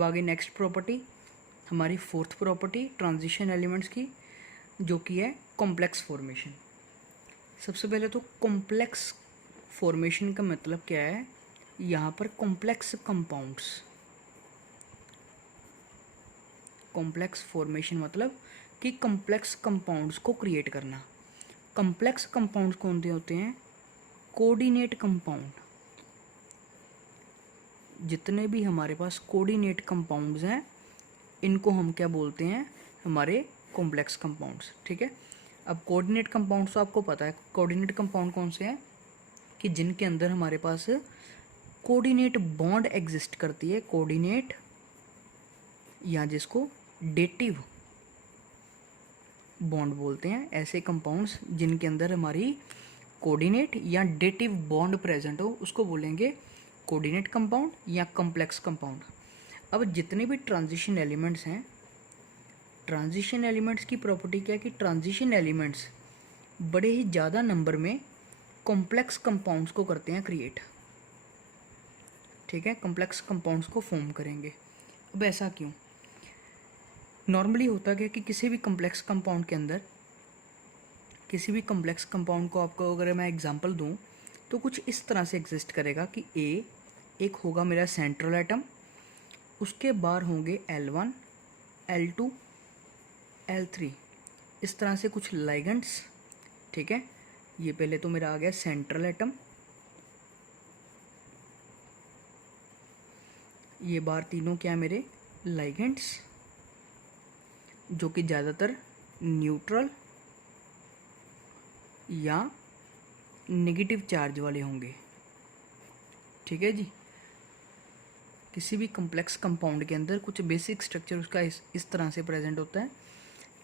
अब आगे next property, हमारी फोर्थ प्रॉपर्टी ट्रांजिशन एलिमेंट्स की, जो कि है कॉम्प्लेक्स फॉर्मेशन। सबसे पहले तो कॉम्प्लेक्स फॉर्मेशन का मतलब क्या है, यहाँ पर कॉम्प्लेक्स कंपाउंड्स, कॉम्प्लेक्स फॉर्मेशन मतलब कि कॉम्प्लेक्स कंपाउंड्स को क्रिएट करना। कॉम्प्लेक्स कंपाउंड्स कौन से होते हैं, कोऑर्डिनेट कंपाउंड। जितने भी हमारे पास कोऑर्डिनेट कंपाउंड्स हैं इनको हम क्या बोलते हैं, हमारे कॉम्प्लेक्स कंपाउंड्स। ठीक है, अब कोऑर्डिनेट कंपाउंड्स तो आपको पता है, कोऑर्डिनेट कंपाउंड कौन से हैं कि जिनके अंदर हमारे पास कोऑर्डिनेट बॉन्ड एग्जिस्ट करती है, कोऑर्डिनेट या जिसको डेटिव बॉन्ड बोलते हैं, ऐसे कंपाउंड्स जिनके अंदर हमारी कोऑर्डिनेट या डेटिव बॉन्ड प्रेजेंट हो उसको बोलेंगे कोऑर्डिनेट कंपाउंड या कॉम्प्लेक्स कंपाउंड। अब जितने भी ट्रांजिशन एलिमेंट्स हैं, ट्रांजिशन एलिमेंट्स की प्रॉपर्टी क्या है कि ट्रांजिशन एलिमेंट्स बड़े ही ज़्यादा नंबर में कॉम्प्लेक्स कंपाउंड्स को करते हैं क्रिएट। ठीक है, कॉम्प्लेक्स कंपाउंड्स को फॉर्म करेंगे। अब ऐसा क्यों, नॉर्मली होता क्या कि किसी भी कॉम्प्लेक्स कंपाउंड के अंदर, किसी भी कॉम्प्लेक्स कंपाउंड को आपको अगर मैं एग्जांपल दूं तो कुछ इस तरह से एग्जिस्ट करेगा कि एक होगा मेरा सेंट्रल एटम, उसके बाहर होंगे L1, L2, L3, इस तरह से कुछ लाइगेंड्स। ठीक है, ये पहले तो मेरा आ गया सेंट्रल एटम, ये बाहर तीनों क्या मेरे लाइगेंड्स, जो कि ज़्यादातर न्यूट्रल या नेगेटिव चार्ज वाले होंगे। ठीक है जी, किसी भी कॉम्प्लेक्स कंपाउंड के अंदर कुछ बेसिक स्ट्रक्चर उसका इस तरह से प्रेजेंट होता है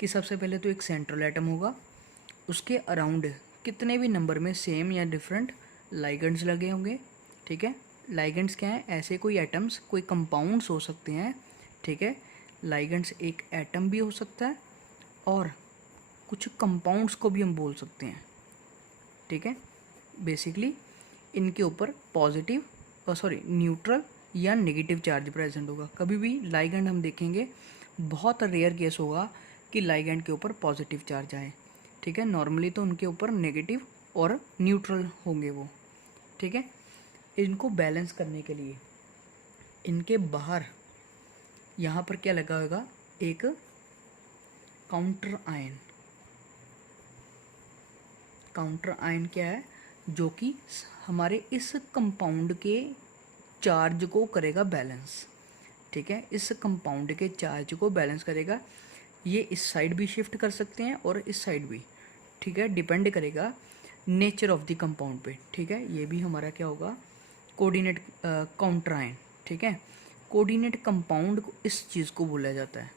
कि सबसे पहले तो एक सेंट्रल एटम होगा, उसके अराउंड कितने भी नंबर में सेम या डिफरेंट लाइगेंड्स लगे होंगे। ठीक है, लाइगेंड्स क्या हैं, ऐसे कोई एटम्स, कोई कंपाउंड्स हो सकते हैं। ठीक है, लाइगेंड्स एक एटम भी हो सकता है और कुछ कंपाउंड्स को भी हम बोल सकते हैं। ठीक है, बेसिकली इनके ऊपर पॉजिटिव न्यूट्रल या नेगेटिव चार्ज प्रेजेंट होगा। कभी भी लाइगेंड हम देखेंगे, बहुत रेयर केस होगा कि लाइगेंड के ऊपर पॉजिटिव चार्ज आए। ठीक है, नॉर्मली तो उनके ऊपर नेगेटिव और न्यूट्रल होंगे वो। ठीक है, इनको बैलेंस करने के लिए इनके बाहर यहाँ पर क्या लगा होगा, एक काउंटर आयन। काउंटर आयन क्या है, जो कि हमारे इस कंपाउंड के चार्ज को करेगा बैलेंस। ठीक है, इस कंपाउंड के चार्ज को बैलेंस करेगा। ये इस साइड भी शिफ्ट कर सकते हैं और इस साइड भी। ठीक है, डिपेंड करेगा नेचर ऑफ द कंपाउंड पे। ठीक है, ये भी हमारा क्या होगा, कोऑर्डिनेट काउंटर आयन। ठीक है, कोऑर्डिनेट कंपाउंड इस चीज़ को बोला जाता है।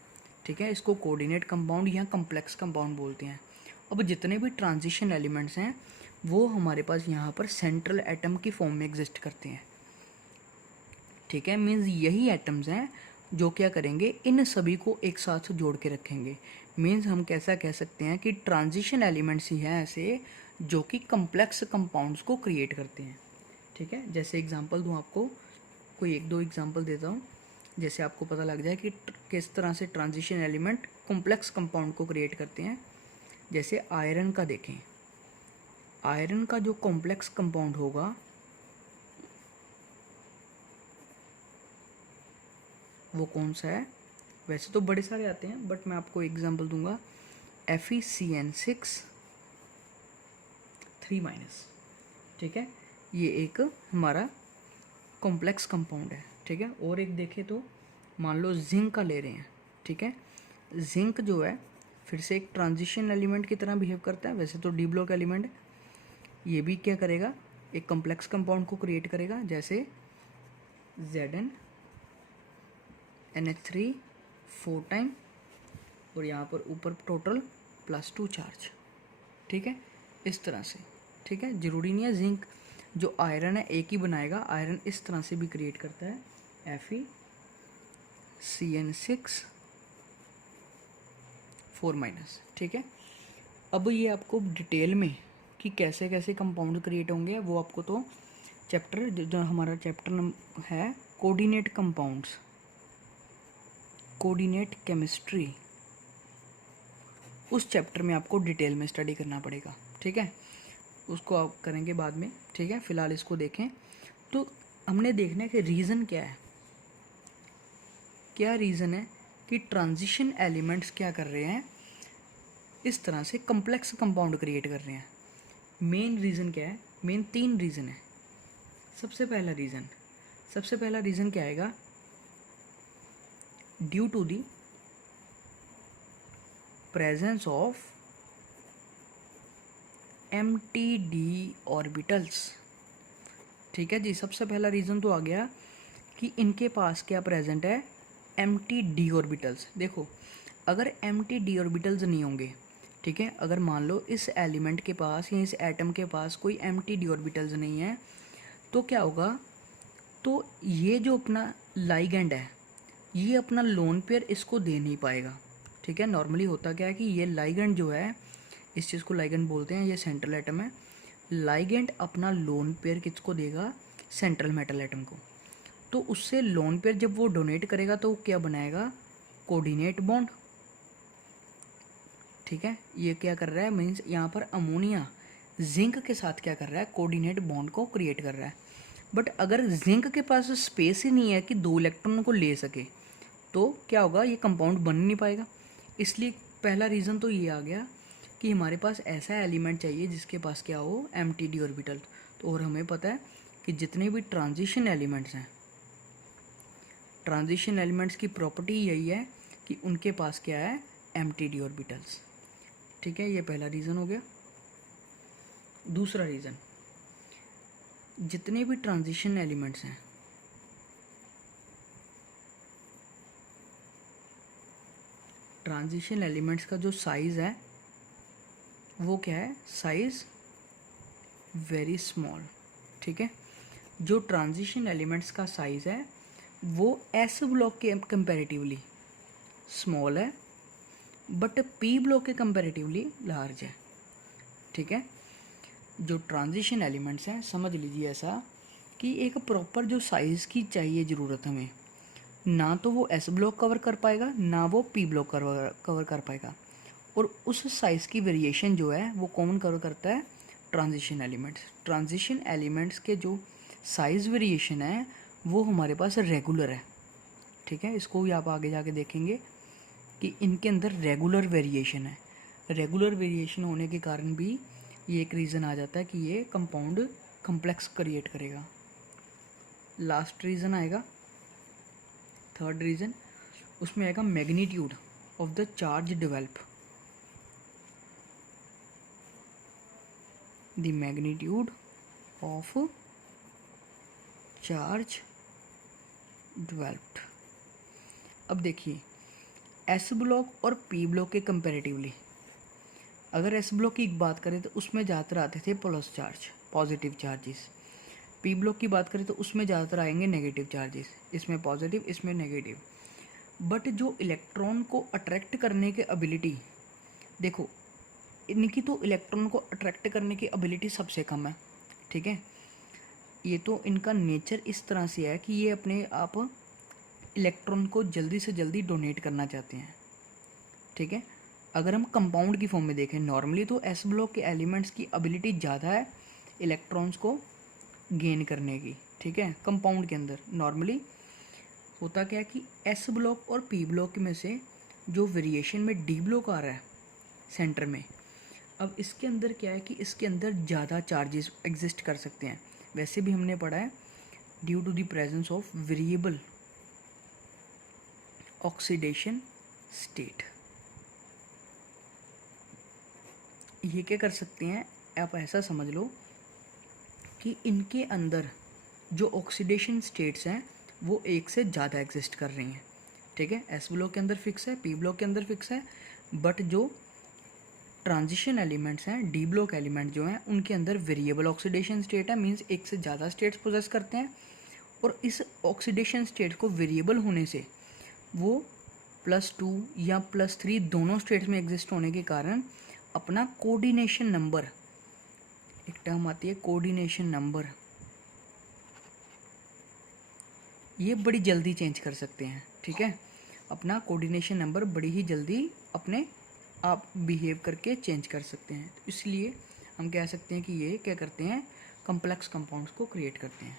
ठीक है, इसको कोऑर्डिनेट कंपाउंड या कॉम्प्लेक्स कंपाउंड बोलते हैं। अब जितने भी ट्रांजिशन एलिमेंट्स हैं वो हमारे पास यहाँ पर सेंट्रल एटम की फॉर्म में एग्जिस्ट करते हैं। ठीक है, मीन्स यही एटम्स हैं जो क्या करेंगे, इन सभी को एक साथ जोड़ के रखेंगे। मीन्स हम कैसा कह सकते हैं कि ट्रांजिशन एलिमेंट्स ही हैं ऐसे जो कि कॉम्प्लेक्स कंपाउंड्स को क्रिएट करते हैं। ठीक है, जैसे एग्जांपल दूं आपको, कोई एक दो एग्जांपल देता हूँ, जैसे आपको पता लग जाए कि किस तरह से ट्रांजिशन एलिमेंट कॉम्प्लेक्स कंपाउंड को क्रिएट करते हैं। जैसे आयरन का देखें, आयरन का जो कॉम्प्लेक्स कंपाउंड होगा वो कौन सा है, वैसे तो बड़े सारे आते हैं बट मैं आपको एग्जांपल दूंगा, FeCN6 3-। ठीक है, ये एक हमारा कॉम्प्लेक्स कंपाउंड है। ठीक है, और एक देखें तो मान लो जिंक का ले रहे हैं। ठीक है, जिंक जो है फिर से एक ट्रांजिशन एलिमेंट की तरह बिहेव करता है, वैसे तो डी ब्लॉक एलिमेंट है। ये भी क्या करेगा, एक कॉम्प्लेक्स कंपाउंड को क्रिएट करेगा, जैसे ZnNH3 4 टाइम और यहाँ पर ऊपर टोटल +2 चार्ज। ठीक है, इस तरह से। ठीक है, ज़रूरी नहीं है जिंक जो आयरन है एक ही बनाएगा, आयरन इस तरह से भी क्रिएट करता है, FeCN6 4-। ठीक है, अब ये आपको डिटेल में कि कैसे कैसे कंपाउंड क्रिएट होंगे वो आपको तो चैप्टर जो हमारा चैप्टर है कोऑर्डिनेट कंपाउंड्स, कोऑर्डिनेट केमिस्ट्री, उस चैप्टर में आपको डिटेल में स्टडी करना पड़ेगा, ठीक है, उसको आप करेंगे बाद में, ठीक है। फिलहाल इसको देखें। तो हमने देखना है कि रीज़न क्या है, क्या रीज़न है कि ट्रांजिशन एलिमेंट्स क्या कर रहे हैं, इस तरह से कम्प्लेक्स कंपाउंड क्रिएट कर रहे हैं। मेन रीज़न क्या है, मेन 3 रीज़न है। सबसे पहला रीज़न क्या आएगा, due to the presence of MTD orbitals, ठीक है जी। सबसे पहला रीज़न तो आ गया कि इनके पास क्या प्रेजेंट है, MTD ऑर्बिटल्स। देखो, अगर MTD ऑर्बिटल्स नहीं होंगे, ठीक है, अगर मान लो इस एलिमेंट के पास या इस एटम के पास कोई MTD ऑर्बिटल्स नहीं है, तो क्या होगा, तो ये जो अपना लाइगेंड है, ये अपना लोन पेयर इसको दे नहीं पाएगा, ठीक है। नॉर्मली होता क्या है कि ये लाइगेंड जो है, इस चीज़ को लाइगेंड बोलते हैं, ये सेंट्रल एटम है, लाइगेंड अपना लोन पेयर किसको देगा, सेंट्रल मेटल एटम को। तो उससे लोन पेयर जब वो डोनेट करेगा तो क्या बनाएगा, कोऑर्डिनेट बॉन्ड, ठीक है। ये क्या कर रहा है, मीन्स यहाँ पर अमोनिया जिंक के साथ क्या कर रहा है, कोऑर्डिनेट बॉन्ड को क्रिएट कर रहा है। बट अगर जिंक के पास स्पेस ही नहीं है कि 2 इलेक्ट्रॉन को ले सके, तो क्या होगा, ये कंपाउंड बन नहीं पाएगा। इसलिए पहला रीज़न तो ये आ गया कि हमारे पास ऐसा एलिमेंट चाहिए जिसके पास क्या हो, MTD ऑर्बिटल। तो और हमें पता है कि जितने भी ट्रांजिशन एलिमेंट्स हैं, ट्रांजिशन एलिमेंट्स की प्रॉपर्टी यही है कि उनके पास क्या है, MTD ऑर्बिटल्स, ठीक है। ये पहला रीज़न हो गया। दूसरा रीज़न, जितने भी ट्रांजिशन एलिमेंट्स हैं, ट्रांजिशन एलिमेंट्स का जो साइज़ है वो क्या है, साइज़ वेरी स्मॉल, ठीक है। जो ट्रांजिशन एलिमेंट्स का साइज़ है वो S ब्लॉक के कंपैरेटिवली स्मॉल है, बट P ब्लॉक के कंपैरेटिवली लार्ज है, ठीक है। जो ट्रांजिशन एलिमेंट्स हैं, समझ लीजिए ऐसा कि एक प्रॉपर जो साइज़ की चाहिए ज़रूरत हमें, ना तो वो S ब्लॉक कवर कर पाएगा, ना वो P ब्लॉक कवर कर पाएगा, और उस साइज़ की वेरिएशन जो है वो कौन कवर करता है, ट्रांजिशन एलिमेंट्स। ट्रांजिशन एलिमेंट्स के जो साइज़ वेरिएशन है वो हमारे पास रेगुलर है, ठीक है। इसको भी आप आगे जाके देखेंगे कि इनके अंदर रेगुलर वेरिएशन है। रेगुलर वेरिएशन होने के कारण भी ये एक रीज़न आ जाता है कि ये कंपाउंड कम्प्लेक्स क्रिएट करेगा। लास्ट रीज़न आएगा, थर्ड रीज़न, उसमें आएगा magnitude of the charge develop, the magnitude of charge developed. अब देखिए, S ब्लॉक और P ब्लॉक के कंपैरेटिवली अगर S ब्लॉक की बात करें तो उसमें ज़्यादातर आते थे plus charge, positive charges. P block की बात करें तो उसमें ज़्यादातर आएंगे नेगेटिव चार्जेस, इसमें पॉजिटिव, इसमें नेगेटिव। बट जो इलेक्ट्रॉन को अट्रैक्ट करने की एबिलिटी, देखो इनकी तो इलेक्ट्रॉन को अट्रैक्ट करने की एबिलिटी सबसे कम है, ठीक है। ये तो इनका नेचर इस तरह से है कि ये अपने आप इलेक्ट्रॉन को जल्दी से जल्दी डोनेट करना चाहते हैं, ठीक है। अगर हम कंपाउंड की फॉर्म में देखें, नॉर्मली तो S ब्लॉक के एलिमेंट्स की एबिलिटी ज़्यादा है इलेक्ट्रॉन्स को गेन करने की, ठीक है। कंपाउंड के अंदर नॉर्मली होता क्या है कि S ब्लॉक और P ब्लॉक में से जो वेरिएशन में D ब्लॉक आ रहा है सेंटर में, अब इसके अंदर क्या है कि इसके अंदर ज़्यादा चार्जेस एग्जिस्ट कर सकते हैं। वैसे भी हमने पढ़ा है due to the presence of variable oxidation state. ये क्या कर सकते हैं, आप ऐसा समझ लो कि इनके अंदर जो ऑक्सीडेशन स्टेट्स हैं वो एक से ज़्यादा एग्जिस्ट कर रही हैं, ठीक है। S ब्लॉक के अंदर फिक्स है, P ब्लॉक के अंदर फिक्स है, बट जो ट्रांजिशन एलिमेंट्स हैं, D ब्लॉक एलिमेंट जो हैं, उनके अंदर वेरिएबल ऑक्सीडेशन स्टेट है, मींस एक से ज़्यादा स्टेट्स पोजेस करते हैं। और इस ऑक्सीडेशन स्टेट को वेरिएबल होने से वो +2 या +3 दोनों स्टेट्स में एग्जिस्ट होने के कारण अपना कोऑर्डिनेशन नंबर, एक टर्म आती है कोऑर्डिनेशन नंबर, ये बड़ी जल्दी चेंज कर सकते हैं, ठीक है। अपना कोऑर्डिनेशन नंबर बड़ी ही जल्दी अपने आप बिहेव करके चेंज कर सकते हैं। तो इसलिए हम कह सकते हैं कि ये क्या करते हैं, कम्प्लेक्स कंपाउंड्स को क्रिएट करते हैं।